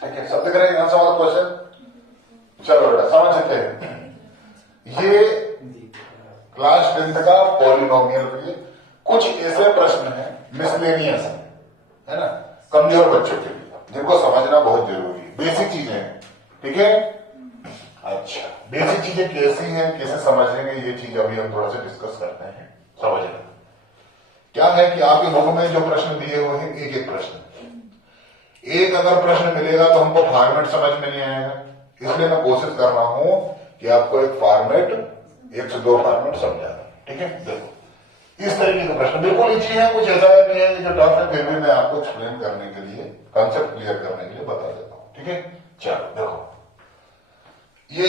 ठीक है, सब दिख रहे हैं यहां से वाला क्वेश्चन। चलो बेटा समझ सकते हैं, ये क्लास 10th का पॉलिनोमियल के लिए कुछ ऐसे प्रश्न हैं मिसलेनियस है ना, कमजोर बच्चों के लिए, जिनको समझना बहुत जरूरी है, बेसिक चीजें हैं। ठीक है, अच्छा बेसिक चीजें कैसी हैं, कैसे समझेंगे, ये चीज अभी हम थोड़ा सा डिस्कस करते हैं। समझना क्या है कि आपके बुक में जो प्रश्न दिए हुए हैं, एक एक प्रश्न, एक अगर प्रश्न मिलेगा तो हमको फॉर्मेट समझ में नहीं आएगा, इसलिए मैं कोशिश कर रहा हूं कि आपको एक फॉर्मेट, एक से दो फॉर्मेट समझा। ठीक है, देखो इस तरीके के प्रश्न बिल्कुल इजी है, कुछ ऐसा नहीं है कि जो टफ है, फिर भी मैं आपको एक्सप्लेन करने के लिए, कंसेप्ट क्लियर करने के लिए बता देता हूं। ठीक है, चलो देखो, ये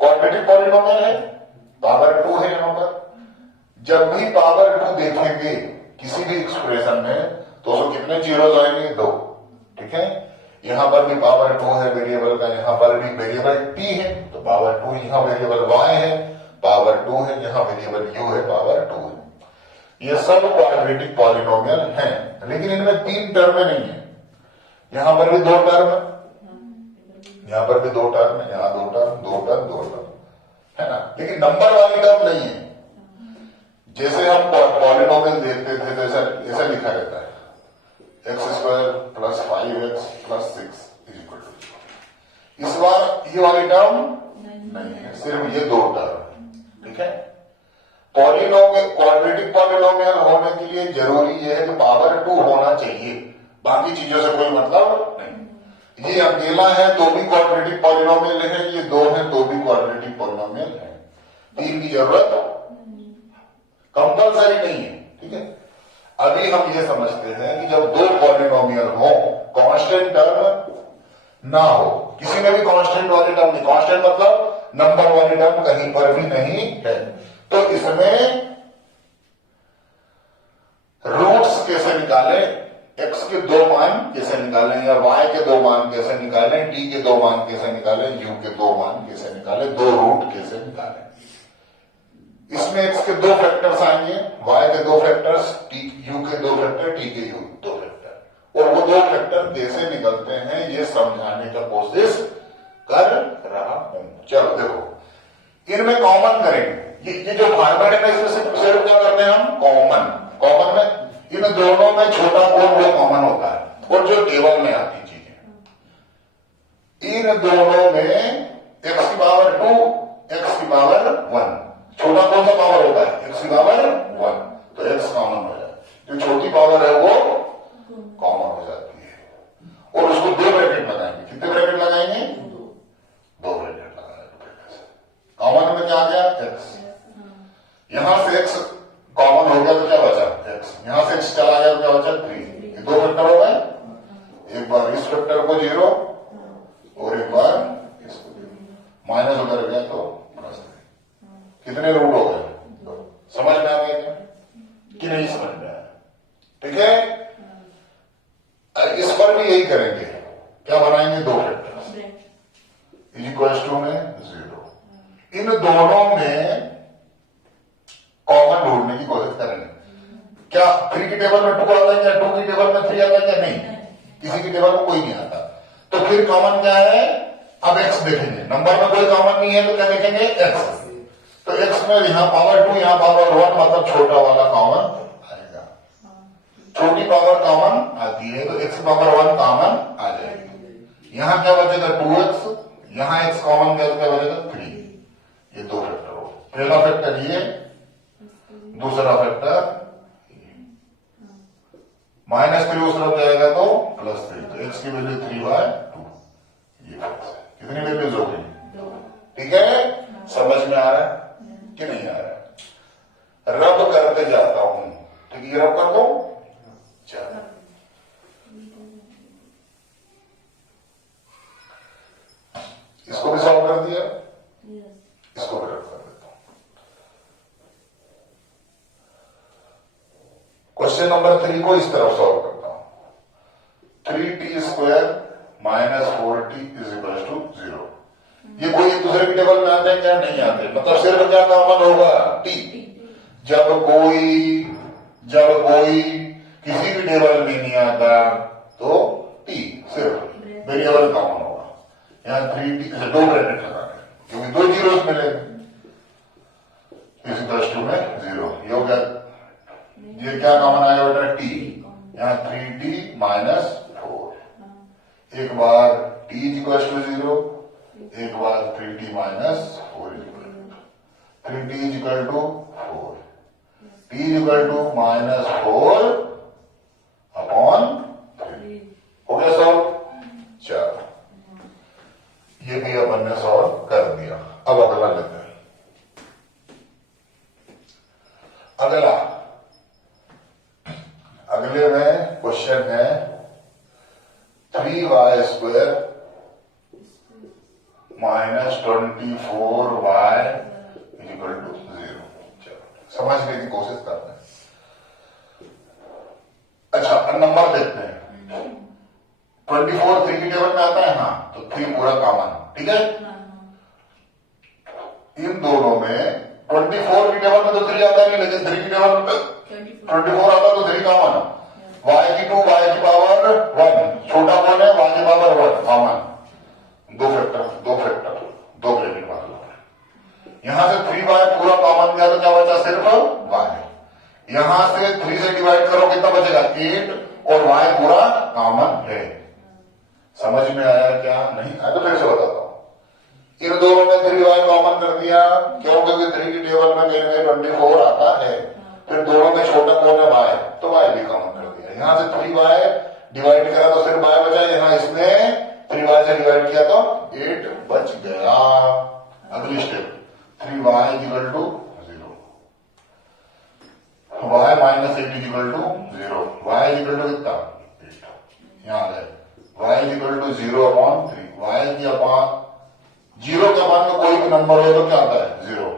क्वाड्रेटिक पॉलिनोमियल है, पावर 2 है यहां पर। जब भी पावर 2 देखेंगे किसी भी एक्सप्रेशन में तो उसको कितने जीरोज आएंगे, 2। ठीक है, यहां पर भी पावर 2 है वेरिएबल का, यहां पर भी वेरिएबल t है तो पावर 2, यहां वेरिएबल y है पावर 2 है, यहां वेरिएबल u है पावर 2 है। ये सब क्वाड्रेटिक पॉलिनोमियल हैं, लेकिन इनमें 3 टर्म नहीं है। यहां पर भी 2 टर्म है, यहां पर भी 2 टर्म है, यहां 2 टर्म, 2 टर्म, 2 टर्म है ना, लेकिन नंबर वाली टर्म नहीं है। जैसे हम पॉलिनोमियल देखते थे तो ऐसा लिखा रहता है, x² + 5x + 6 = 0। इस बार ये वाली टर्म नहीं है, सिर्फ ये 2 टर्म है। ठीक है, पॉलिनोमियल, क्वाड्रेटिक पॉलिनोमियल होने के लिए जरूरी ये है कि पावर 2 होना चाहिए, बाकी चीजों से कोई मतलब नहीं। ये अकेला है तो भी क्वाड्रेटिक पॉलिनोमियल है, ये 2 है तो भी क्वाड्रेटिक पॉलिनोमियल है। 3 की जरूरत कंपल्सरी नहीं है। ठीक है, अभी हम ये समझते हैं कि जब 2 पॉलिनोमियल हो, कांस्टेंट टर्म ना हो, किसी में भी कांस्टेंट वाली टर्म नहीं, कांस्टेंट मतलब नंबर वाली टर्म कहीं पर भी नहीं है, तो इसमें रूट्स कैसे निकालें, x के 2 मान कैसे निकालें, या y के 2 मान कैसे निकालें, t के 2 मान कैसे निकालें, u के 2 मान कैसे निकालें, 2 रूट कैसे निकालें। इसमें x के 2 फैक्टर्स आएंगे, y के 2 फैक्टर्स, u के 2 फैक्टर, t के 2 फैक्टर, और वो 2 फैक्टर कैसे निकलते हैं ये समझाने का कोशिश कर रहा हूं। चलो देखो, इनमें कॉमन करेंगे, ये जो फॉर्मेट है इसमें सिर्फ क्या करते हैं हम, कॉमन में इन दोनों में छोटा कोण जो कॉमन होता है और जो टेबल में आती चीजें, इन दोनों में x की पावर 2, x की पावर 1, छोटा कौन सा पावर होता है, x की पावर 1, तो x कॉमन हो जाता है, जो छोटी पावर है वो कॉमन हो जाती है, और उसको 2 ब्रैकेट लगाएंगे। कितने ब्रैकेट लगाएंगे, 2 ब्रैकेट लगाएंगे। कॉमन में क्या आ गया, x, यहां से x कॉमन हो गया तो क्या बचा, x, यहां से x चला गया तो क्या बचा, 3। ये 2 फैक्टर हो गए, एक बार इस फैक्टर को 0 और एक बार इसको 0, माइनस उधर गया तो प्लस। कितने रूट हो गए, समझ में आ गया क्या कि नहीं समझ में आया। ठीक है, इस पर भी यही करेंगे, क्या बनाएंगे, 2 फैक्टर्स = में 0। इन दोनों में कॉमन ढूंढने की कोशिश करेंगे। क्या 3 की टेबल में 2 आता है क्या, 2 की टेबल में 3 आता है क्या, नहीं, किसी की टेबल में कोई नहीं आता, तो फिर कॉमन क्या है, अब x देखेंगे, नंबर में कोई कॉमन नहीं है तो क्या देखेंगे, x, तो x में यहां पावर 2 यहां पावर 1, मतलब छोटा वाला कॉमन आएगा, छोटी पावर कॉमन आती है तो x पावर 1 कॉमन आ जाएगी। यहां क्या बचेगा, 2x, यहां x कॉमन क्या बचेगा, 3। ये 2 फैक्टर हो, पहला फैक्टर ये, दूसरा फैक्टर -3 उस तरफ जाएगा तो +3, तो x की वैल्यू 3/2, ये कितनी वैल्यूज हो गई, ठीक है, समझ में आ रहा है कि नहीं आ रहा है, रब करते जाता हूं, ठीक है, रब कर दो, चलो इसको भी सॉल्व कर दिया, इसको भी रब कर देता हूं। क्वेश्चन नंबर 3 को इस तरफ सॉल्व करता हूं, 3t² - 4t = 0। ये कोई एक दूसरे की टेबल में आते हैं क्या, नहीं आते, मतलब सिर्फ क्या कॉमन होगा, t। जब कोई किसी भी टेबल में नहीं आता तो t, सिर्फ वेरिएबल कॉमन होगा। यहाँ 3t दो ब्रैकेट लगा रहे हैं क्योंकि दो जीरोस मिलेंगे, इस इक्वल्स टू में 0। ये हो गया, ये क्या कॉमन आएगा बेटा t, यहाँ 3t माइनस 4। एक बार t इक्वल्स टू 0, एक बार 3t minus 4 3t equal to 4, t equal to minus 4 upon 3। हो गया सॉल्व। चलो ये भी अपन ने सॉल्व कर दिया। अब अगला लेते हैं। अगला, अगले में क्वेश्चन है 3y square minus 24y equal to 0। चलो समझने की कोशिश करते हैं। अच्छा नंबर देखते हैं। 24 3 की टेबल में आता है, हाँ, तो 3 पूरा कॉमन, ठीक है। इन दोनों में 24 की टेबल में तो 3 आता नहीं, लेकिन 3 की टेबल में 24 आता तो 3 कॉमन। y की 2 y की पावर 1, छोटा कौन है, y की पावर 1 कॉमन। दो फैक्टर दो ब्रैकेट मार लो। यहां से 3y पूरा कॉमन गया तो क्या बचा, सिर्फ y। यहां से 3 से डिवाइड करो कितना बचेगा, 8, और y पूरा कॉमन है। समझ में आया क्या, नहीं आया तो फिर से बताता हूं। इन दोनों में 3y कॉमन कर दिया, क्यों, क्योंकि 3 की टेबल में कहीं ना 24 आता है। फिर दोनों में छोटा कौन है, y, तो y भी कॉमन कर दिया। यहां से 3y डिवाइड करा तो सिर्फ y बचा, यहां इसने 3y से डिवाइड किया तो 8 बच गया। अगली step 3y equal to 0, y minus 8 equal to 0, y equal to कितना 8। यहां आ जाए y equal to 0 upon 3, y की अपॉन 0 के मान में कोई भी नंबर हो तो क्या आता है, 0।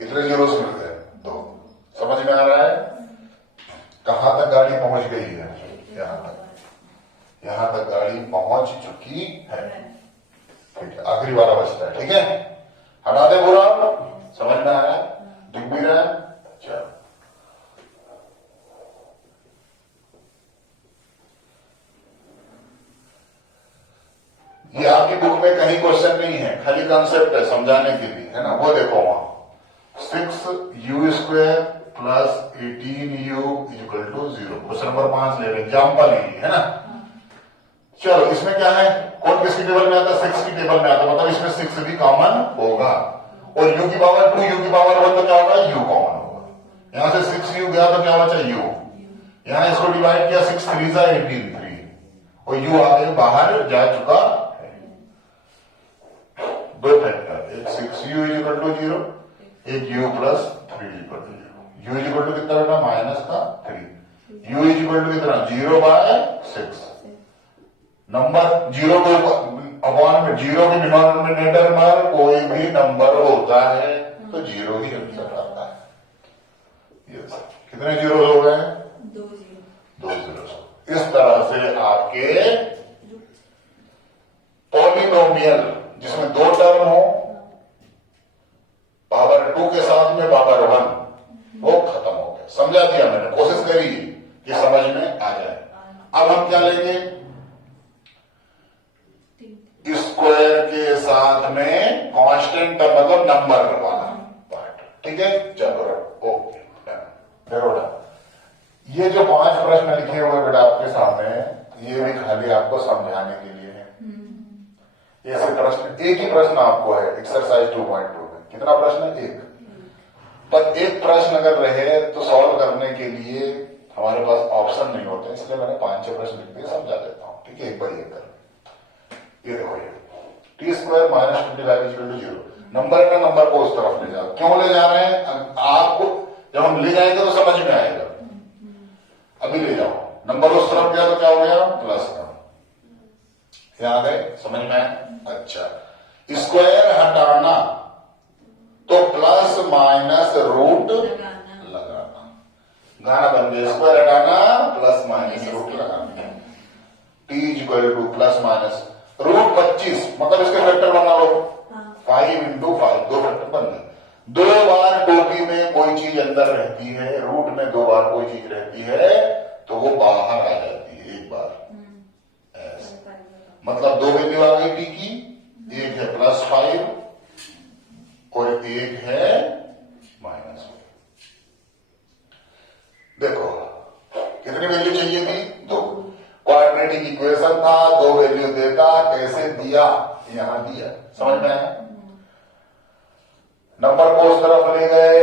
कितने जीरोस मिलते हैं, 2। समझ में आ रहा है कहां तक गाड़ी पहुंच गई है, यहां तक गाड़ी पहुंच चुकी है। ठीक है, आखिरी वाला बचता है, ठीक है, हटा दे पूरा। समझ में आ रहा है, दिख भी रहा है। चलो ये आपकी बुक में कहीं क्वेश्चन नहीं है, खाली कॉन्सेप्ट है समझाने के लिए, है ना। वो देखो वहां 6u square plus 18u equal to 0, question number 5 ले रहे, एग्जाम्पल है ना। चलो इसमें क्या है, कौन किसकी टेबल में आता है, 6 की टेबल में आता है, मतलब इसमें 6 भी कॉमन होगा। और u की पावर 2, u की पावर 1 तो क्या होगा, u कॉमन होगा। यहां से 6u गया तो क्या बचा, u। यहां इसको डिवाइड किया, 6 3 सा 18 3, और u आगे बाहर जा चुका है। दो फैक्टर, एक 6u इक्वल टू 0, एक u plus 3 equal to 0। u equal to कितना बेटा, माइनस का 3। u इक्वल टू कितना, 0/6। नंबर 0 को अपॉन में 0 के डिनोमिनेटर में कोई भी नंबर होता है तो 0 ही आंसर आता है। ये कितने जीरो हो गए, 2 जीरो। इस तरह से आपके पॉलिनोमियल जिसमें 2 टर्म हो, पावर 2 के साथ में पावर 1, वो खत्म हो गया। समझा दिया मैंने, कोशिश करी कि समझ में आ जाए। अब हम क्या लेंगे, स्क्वायर के साथ में कांस्टेंट टर्म, मतलब नंबर वाला पार्ट, ठीक है। चलो ओके, ये जो 5 प्रश्न लिखे हुए बेटा आपके सामने, ये भी खाली आपको समझाने के लिए है। ऐसे प्रश्न, एक ही प्रश्न आपको है एक्सरसाइज 2.2 में। कितना प्रश्न है, 1। पर एक प्रश्न अगर रहे तो सॉल्व करने के लिए हमारे पास ऑप्शन नहीं होते, इसलिए मैंने 5-6 प्रश्न लिख के समझा देता हूं, ठीक है। एक बार ये कर, ये देखो, ये T square minus 25 equal to 0, number का नंबर को उस तरफ ले जाओ। क्यों ले जा रहे हैं, आपको जब हम ले जाएंगे तो समझ में आएगा। अभी ले जाओ, नंबर उस तरफ गया तो क्या हो गया, प्लस का। यहां आ गए, समझ में आया। अच्छा, स्क्वायर हटाना तो प्लस माइनस रूट लगाना, गाना बन गया। स्क्वायर हटाना प्लस माइनस रूट लगाना, T equal to plus minus root 25, मतलब इसके फैक्टर बना लो, 5 × 5, 2 फैक्टर अंदर रहती है, रूट में 2 बार कोई चीज रहती है तो वो बाहर आ जाती है एक बार ऐसे। मतलब 2 वैल्यू आ गई टी की, एक है +5 और एक है -5। देखो कितनी वैल्यू चाहिए थी? 2। क्वाड्रेटिक इक्वेशन था, 2 वैल्यू देता, कैसे दिया? यहां दिया। समझ में आया? नंबर को उस तरफ ले गए,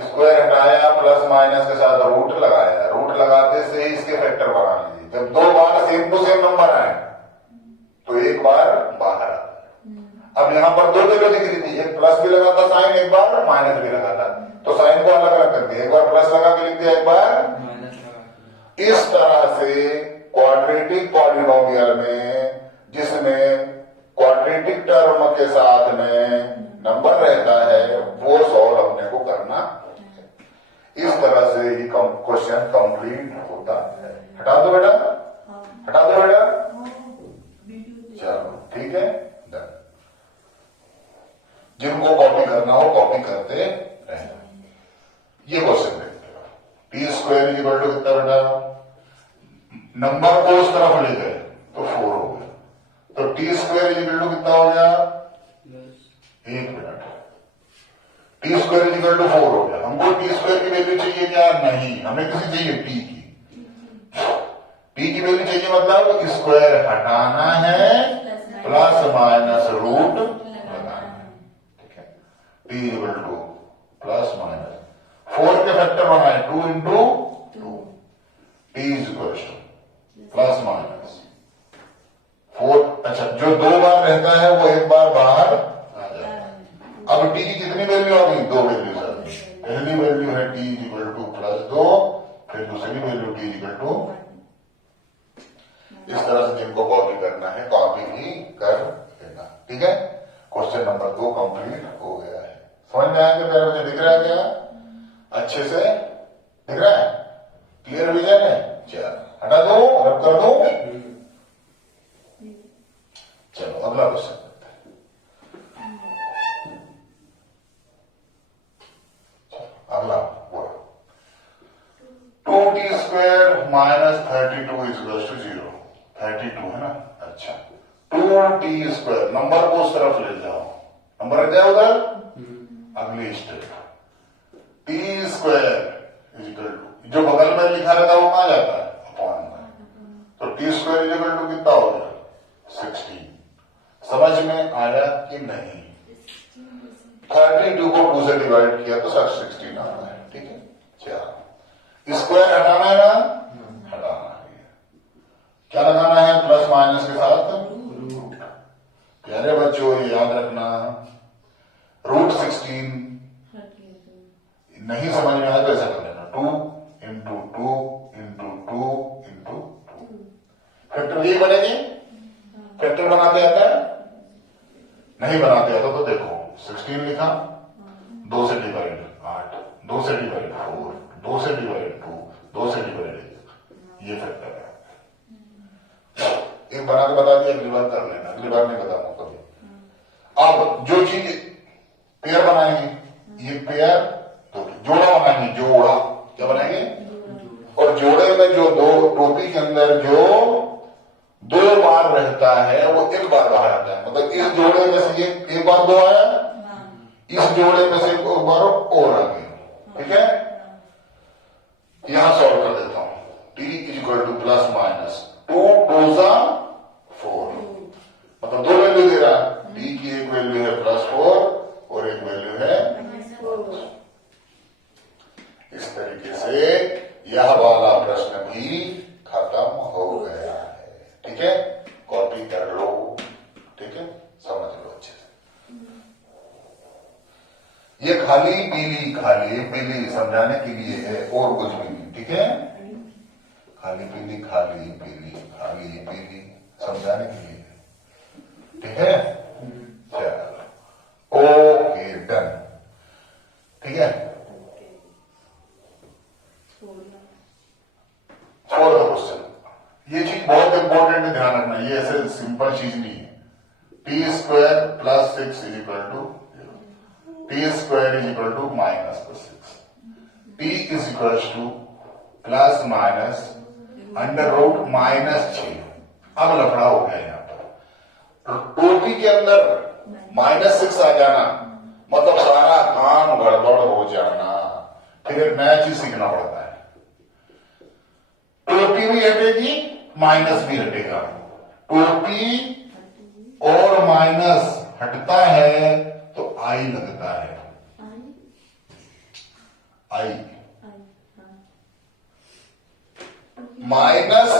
स्क्वायर हटाया, प्लस माइनस के साथ रूट लगाया, रूट लगाते से ही इसके फैक्टर बना लीजिए। जब 2 बार सेम टू सेम नंबर आए तो एक बार बाहर आता है। अब यहां पर 2 वैल्यू दिख रही थी, एक प्लस भी लगा था साइन, एक बार माइनस भी लगा था, तो साइन को अलग अलग कर दिया, एक बार प्लस लगा के लिख दिया, एक बार माइनस लगा। इस तरह से क्वाड्रेटिक पॉलिनोमियल में जिसमें क्वाड्रेटिक टर्म के साथ में नंबर रहता है वो सॉल्व अपने को करना है। इस तरह से ही क्वेश्चन कंप्लीट होता है। हटा दो बेटा, हटा दो बेटा, चलो ठीक है। जिनको कॉपी करना हो कॉपी करते रहना। ये क्वेश्चन देखते हो, t² इक्वल टू कितना बेटा? नंबर को उस तरफ ले गए तो 4 हो गया, तो t² इक्वल टू कितना हो गया? 1 मिनट। t² इक्वल टू 4 हो गया। हमको t² की वैल्यू चाहिए क्या? नहीं, हमें किसी चाहिए t की। t की वैल्यू चाहिए, मतलब स्क्वायर हटाना है, प्लस माइनस रूट लगाना है। ठीक है, t equal to plus minus 4 के फैक्टर बनाए, 2 into 2, t equal to plus minus 4। अच्छा, जो 2 बार रहता है वो एक बार बाहर आ जाता है। अब t की कितनी वैल्यू आ गई? 2 वैल्यू आ गई। पहली वैल्यू है t इक्वल टू +2, फिर दूसरी वैल्यू t इक्वल टू। इस तरह से जिनको कॉपी करना है कॉपी भी कर लेना। ठीक है, क्वेश्चन नंबर 2 कंप्लीट हो गया है। समझ में आया कि मेरे मुझे दिख रहा है क्या? अच्छे से दिख रहा है? क्लियर विजन है? चलो हटा दो, रब कर दो। चलो अगला क्वेश्चन करते हैं। अगला 2t² माइनस 32 इक्वल टू 0। 32 है ना? अच्छा, 2t², नंबर को उस तरफ ले जाओ, नंबर रख जाए उधर। अगली स्टेप, t² इक्वल टू, जो बगल में लिखा रहता है वो कहां जाता है? अपॉन में। तो t² इक्वल टू कितना हो गया? 16। समझ में आया कि नहीं? 32 को 2 से डिवाइड किया तो 16 आता है। ठीक है, चलो स्क्वायर हटाना है ना? हटाना है। क्या लगाना है? प्लस माइनस के साथ रूट। प्यारे बच्चों ये याद रखना, रूट 16 नहीं समझ में आया तो ऐसा कर लेना, 2 इंटू 2 इंटू 2 इंटू 2। फैक्टर ये बनेगी? फैक्टर बनाते आता है? नहीं बनाते आता तो देखो 16 लिखा, 2 से डिवाइड 8, 2 से डिवाइड 4, 2 से डिवाइड 2, 2 से डिवाइड 1, ये फैक्टर है। एक बना के बता दिया, अगली बार कर लेना, अगली बार नहीं बताऊंगा कभी। अब जो चीज पेयर बनाएंगे, ये पेयर तो जोड़ा बनाएंगे, जोड़ा क्या बनाएंगे? और जोड़े में जो 2 टोपी के अंदर जो 2 बार रहता है वो एक बार बाहर आता है। मतलब इस जोड़े में से ये एक बार 2 आया, इस जोड़े में से एक बार और आ गया। ठीक है, यहां सॉल्व कर देता हूं। t equal to plus minus 2 2 4, मतलब 2 वैल्यू दे रहा है। t की एक वैल्यू है +4 और एक वैल्यू है -4। इस तरीके से यह वाला प्रश्न भी खत्म हो गया है। ठीक है, कॉपी कर लो। ठीक है, समझ लो अच्छे से। ये खाली पीली समझाने के लिए है और कुछ भी नहीं। ठीक है, खाली पीली समझाने के लिए। ठीक है, चलो ओके डन। ठीक है, छोड़ दो क्वेश्चन। ये चीज बहुत इंपॉर्टेंट है, ध्यान रखना, ये ऐसे सिंपल चीज नहीं है। t² plus 6 is equal to 0, t² is equal to -6। Equals to plus minus under root -6। अब लफड़ा हो गया यहाँ पर। टोपी के अंदर -6 आ जाना मतलब सारा काम गड़बड़ हो जाना, फिर मैच ही सीखना पड़ता है। टोपी भी हटेगी, माइनस भी हटेगा। टोपी और माइनस हटता है तो आई लगता है। आई माइनस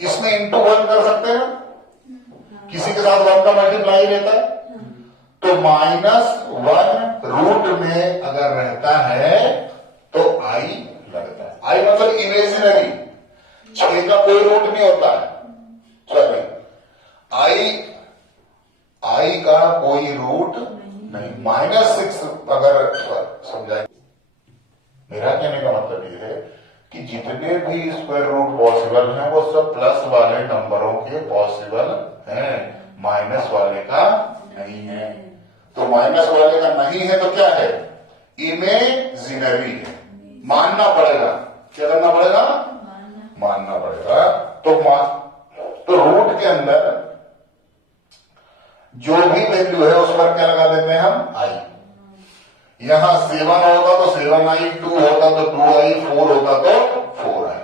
इसमें इंटू 1 कर सकते हैं, किसी के साथ 1 का मल्टीप्लाई रहता है, तो -1 रूट में अगर रहता है तो आई लगता है। आई मतलब इमेजिनरी, 6 का कोई रूट नहीं होता है। सॉरी, आई का कोई रूट नहीं। -6 अगर समझाए, मेरा कहने का मतलब ये है कि जितने भी स्क्वायर रूट पॉसिबल हैं वो सब प्लस वाले नंबरों के पॉसिबल हैं, माइनस वाले का नहीं है। तो माइनस वाले का नहीं है तो क्या है? इमेजिनरी है। मानना पड़ेगा। क्या करना पड़ेगा? मानना पड़ेगा। तो रूट के अंदर जो भी वैल्यू है उस पर क्या लगा देते हैं हम? आई। यहां 7 होता तो 7i, 2 होता तो 2i, 4 होता तो 4i।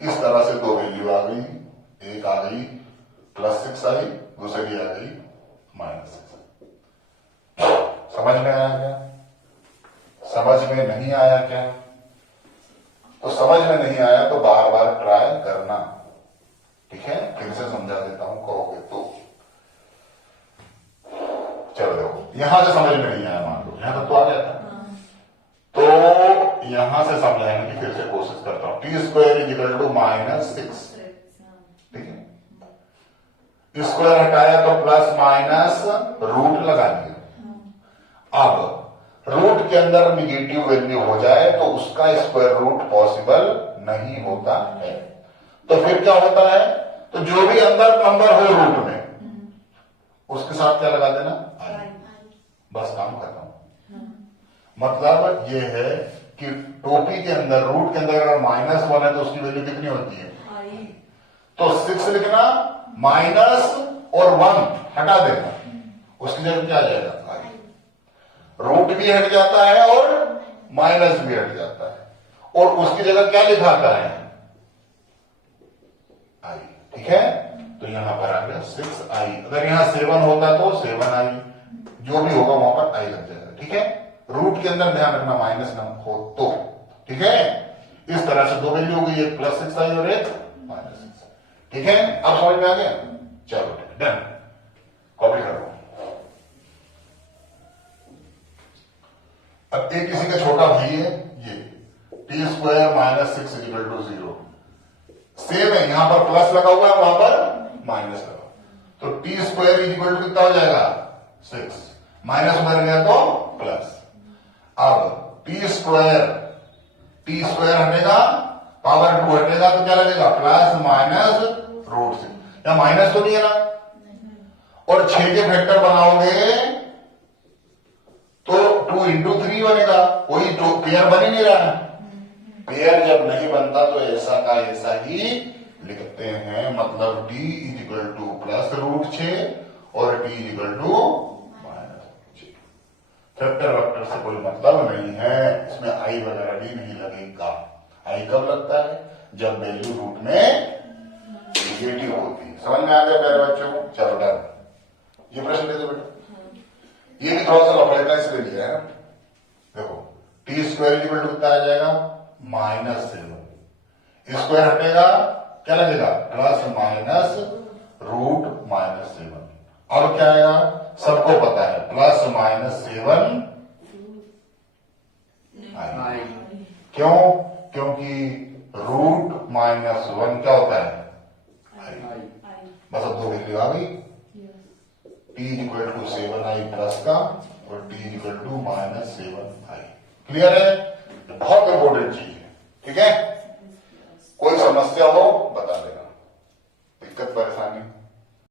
इस तरह से दो वैल्यू आ गई, एक आ गई +6i, दूसरी आ गई -6। समझ में आया क्या? समझ में नहीं आया क्या? तो समझ में नहीं आया तो बार बार ट्राई करना, ठीक है? फिर से समझा देता हूं, कहोगे तो। चलो देखो, यहां से समझ में नहीं आया, मान लो यहां तक तो आ गया था, तो यहां से समझाने की फिर से कोशिश करता हूं। t² = -6, ठीक है? स्क्वायर हटाया तो प्लस माइनस रूट लगा दिया। अब रूट के अंदर निगेटिव वैल्यू हो जाए तो उसका स्क्वायर रूट पॉसिबल नहीं होता है। तो फिर क्या होता है? तो जो भी अंदर नंबर हो रूट में उसके साथ क्या लगा देना? आई। बस काम खत्म। मतलब ये है कि टोपी के अंदर, रूट के अंदर अगर -1 है तो उसकी वैल्यू कितनी होती है? तो 6 लिखना, माइनस और 1 हटा देना, उसकी जगह क्या आ जाएगा? आई। रूट भी हट जाता है और माइनस भी हट जाता है, और उसकी जगह क्या लिखाता है? आई। ठीक है? तो यहां पर आ गया 6i। अगर यहां 7 होता तो 7i, जो भी होगा वहां पर आई लग जाएगा। ठीक है? रूट के अंदर ध्यान रखना माइनस न हो तो, ठीक है? इस तरह से दो वैल्यू हो गई, एक +6i और एक -6। ठीक है? अब समझ में आ गया? चलो डन, कॉपी करो। अब एक किसी का छोटा भाई है, ये t² - 6 = 0। सेम है, यहां पर प्लस लगा हुआ है, वहां पर माइनस लगा, तो t² = कितना हो जाएगा? 6। माइनस उधर गया तो प्लस। अब t² हटेगा, पावर 2 हटेगा तो क्या लगेगा? Plus minus √6। या माइनस तो नहीं है ना? और 6 के फैक्टर बनाओगे तो 2 × 3 बनेगा, कोई तो पेयर बन ही नहीं रहा है। पेयर जब नहीं बनता तो ऐसा का ऐसा ही लिखते हैं, मतलब d = +√6 और t = -6। फैक्टर वेक्टर से कोई मतलब नहीं है, इसमें आई वगैरह भी नहीं लगेगा। आई कब लगता है? जब वैल्यू रूट में निगेटिव होती है। समझ में आ गया प्यारे बच्चों को? चलो डन। ये प्रश्न दे दो बेटा, ये भी थोड़ा सा लफड़े का इसलिए लिया है। देखो t² कितना आ जाएगा? -7। स्क्वायर हटेगा, क्या लगेगा? Plus minus √-7। अब क्या आएगा? सबको पता है, +-7 आई। क्यों? क्योंकि √-1 क्या होता है? आई। बस अब दो वैल्यू आ गई, t = 7i प्लस का और t = -7i। क्लियर है? बहुत इंपॉर्टेंट चीज है। ठीक है? कोई समस्या हो